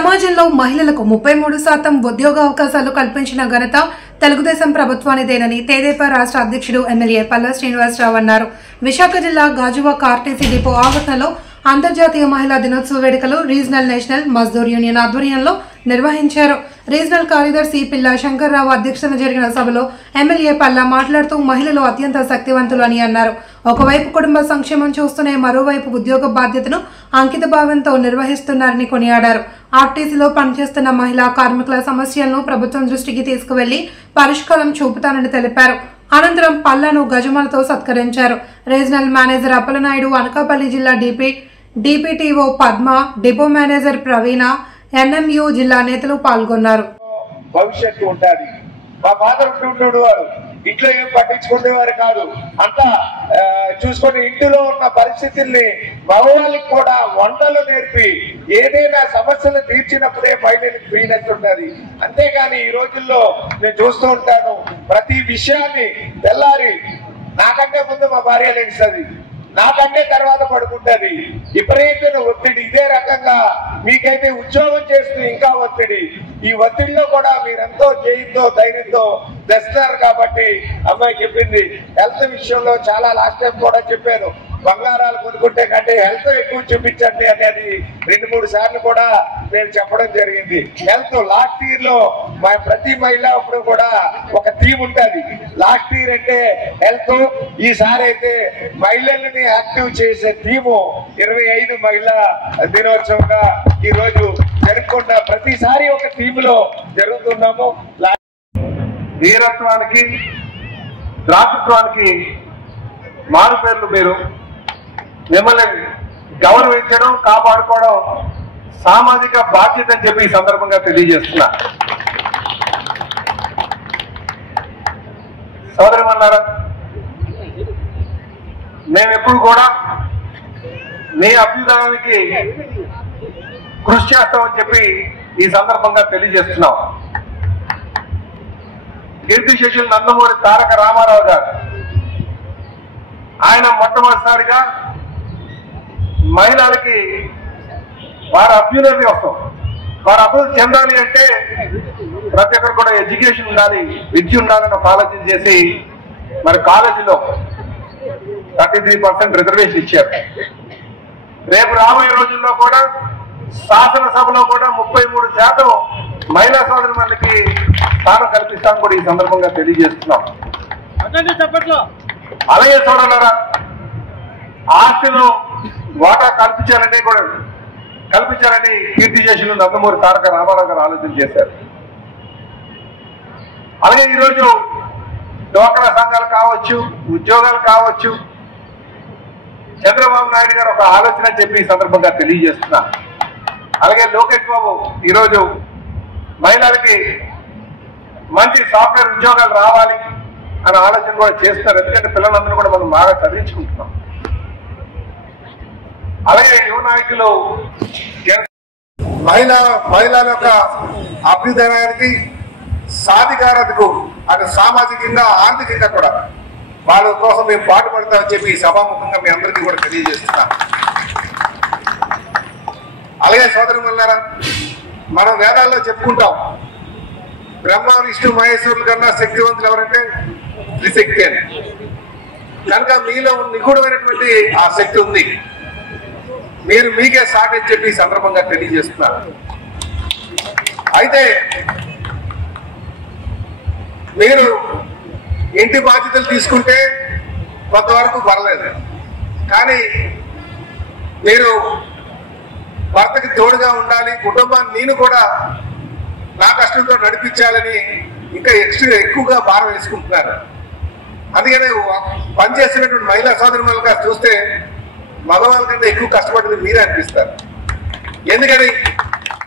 సమాజంలో మహిళలకు 33% ఉద్యోగ అవకాశాలు కల్పించిన ఘనత తెలుగుదేశం ప్రభుత్వానిదేనని తెదేపా రాష్ట్ర అధ్యక్షుడు ఎమ్మెల్యే పల్లా శ్రీనివాసరావు అన్నారు. విశాఖ జిల్లా గాజువాక ఆర్టీసీ డిపో ఆవరణలో అంతర్జాతీయ మహిళా దినోత్సవ వేడుకలు రీజనల్ నేషనల్ మజ్దూర్ యూనియన్ ఆధ్వర్యంలో నిర్వహించారు. రీజనల్ కార్యదర్శి పిల్లా శంకర్రావు అధ్యక్షతన జరిగిన సభలో ఎమ్మెల్యే పల్లా మాట్లాడుతూ మహిళలు అత్యంత శక్తివంతులు అని అన్నారు. ఒకవైపు కుటుంబ సంక్షేమం చూస్తూనే మరోవైపు ఉద్యోగ బాధ్యతను అంకిత భావంతో నిర్వహిస్తున్నారని కొనియాడారు. ఆర్టీసీలో పనిచేస్తున్న మహిళా కార్మికుల సమస్యలను ప్రభుత్వం దృష్టికి తీసుకువెళ్లి పరిష్కారం చూపుతానని తెలిపారు. అనంతరం పల్లాను గజమాలతో సత్కరించారు. రీజనల్ మేనేజర్ అప్పలనాయుడు, అనకాపల్లి జిల్లా డిపిటిఓ పద్మ, డిపో మేనేజర్ ప్రవీణ, ఎన్ఎంయు జిల్లా నేతలు పాల్గొన్నారు. భవిష్యత్తు ఉంటుంది. మా ఫాదర్ ఉండేవారు, ఇంట్లో ఏం పట్టించుకునేవారు కాదు. అంతా చూసుకొని ఇంటిలో ఉన్న పరిస్థితుల్ని మగవాళ్ళకి కూడా వంటలు నేర్పి ఏదైనా సమస్యలు తీర్చినప్పుడే మహిళలకు ఫ్రీనెస్ ఉంటుంది. అంతేగాని ఈ రోజుల్లో నేను చూస్తూ ఉంటాను, ప్రతి విషయాన్ని తెల్లారి నాకంటే ముందు మా భార్య లేస్తుంది, నాకంటే తర్వాత పడుకుంటది. విపరీతమైన ఒత్తిడి. ఇదే రకంగా మీకైతే ఉద్యోగం చేస్తూ ఇంకా ఒత్తిడి. ఈ ఒత్తిడిలో కూడా మీరెంతో జయంతో ధైర్యంతో తెస్తున్నారు కాబట్టి అమ్మాయి చెప్పింది హెల్త్ విషయంలో చాలా లాస్ట్ టైం కూడా చెప్పాను, బంగారాలు కొనుక్కుంటే కంటే హెల్త్ ఎక్కువ చూపించండి అనేది 2-3 సార్లు కూడా నేను చెప్పడం జరిగింది. హెల్త్ లాస్ట్ ఇయర్ లో ప్రతి మహిళ అప్పుడు కూడా ఒక థీమ్ ఉంటుంది. లాస్ట్ ఇయర్ అంటే హెల్త్, ఈసారి అయితే మహిళలని యాక్టివ్ చేసే థీము 25 మహిళా దినోత్సవంగా ఈ రోజు జరుపుకున్న ప్రతిసారి ఒక థీమ్ లో జరుగుతున్నాము. వీరత్వానికి దాతృత్వానికి మారు పేర్లు. మీరు మిమ్మల్ని గౌరవించడం, కాపాడుకోవడం సామాజిక బాధ్యత అని చెప్పి ఈ సందర్భంగా తెలియజేస్తున్నా. సోదరులారా, మేము ఎప్పుడు కూడా మీ అభ్యుదయానికి కృషి చేస్తామని చెప్పి ఈ సందర్భంగా తెలియజేస్తున్నాం. కీర్తిశేషులు నందమూరి తారక రామారావు గారు ఆయన మొట్టమొదటిసారిగా మహిళలకి వారి అభ్యున్నతి కోసం, వారి అభివృద్ధి చెందాలి అంటే ప్రతి ఒక్కరు కూడా ఎడ్యుకేషన్ ఉండాలి, విద్య ఉండాలని ఒక ఆలోచన చేసి మరి కాలేజీలో 33% రిజర్వేషన్ ఇచ్చారు. రేపు రాబోయే రోజుల్లో కూడా శాసనసభలో కూడా 33% మహిళా సోదరులకి స్థానం కల్పిస్తామని కూడా ఈ సందర్భంగా తెలియజేస్తున్నాం. అలాగే చూడాలరా, ఆస్తిలో వాటా కల్పించారని కీర్తిశేషులు నందమూరి తారక రామారావు గారు ఆలోచన చేశారు. అలాగే ఈరోజు డ్వాక్రా సంఘాలు కావచ్చు, ఉద్యోగాలు కావచ్చు, చంద్రబాబు నాయుడు గారు ఒక ఆలోచన చెప్పి ఈ సందర్భంగా తెలియజేస్తున్నా. అలాగే లోకేష్ బాబు ఈరోజు మహిళలకి మంచి సాఫ్ట్వేర్ ఉద్యోగాలు రావాలి అనే ఆలోచన కూడా చేస్తున్నారు. ఎందుకంటే పిల్లలందరూ కూడా మనం బాగా చదివించుకుంటున్నాం. అలాగే యువ నాయకులు మహిళల యొక్క అభ్యుదయానికి, సాధికారతకు, అటు సామాజికంగా ఆర్థికంగా కూడా వాళ్ళ కోసం మేము పాటుపడతామని చెప్పి సభాముఖంగా మీ అందరికీ కూడా తెలియజేస్తున్నాం. అలాగే సోదరులారా, మనం వేదాల్లో చెప్పుకుంటాం, బ్రహ్మ విష్ణు మహేశ్వరుల కన్నా శక్తివంతులు ఎవరంటే త్రిశక్తి అని. కనుక మీలో నిగూఢమైనటువంటి ఆ శక్తి ఉంది, మీరు మీకే సాటి అని చెప్పి ఈ సందర్భంగా తెలియజేస్తున్నారు. అయితే మీరు ఇంటి బాధ్యతలు తీసుకుంటే కొంతవరకు పర్లేదు, కానీ మీరు భర్తకి తోడుగా ఉండాలి, కుటుంబాన్ని నేను కూడా నా కష్టంతో నడిపించాలని ఇంకా ఎక్కువగా భారం వేసుకుంటున్నారు. అందుకనే పనిచేస్తున్నటువంటి మహిళా సోదరులుగా చూస్తే మగవాళ్ళ కంటే ఎక్కువ కష్టపడింది మీరే అనిపిస్తారు. ఎందుకని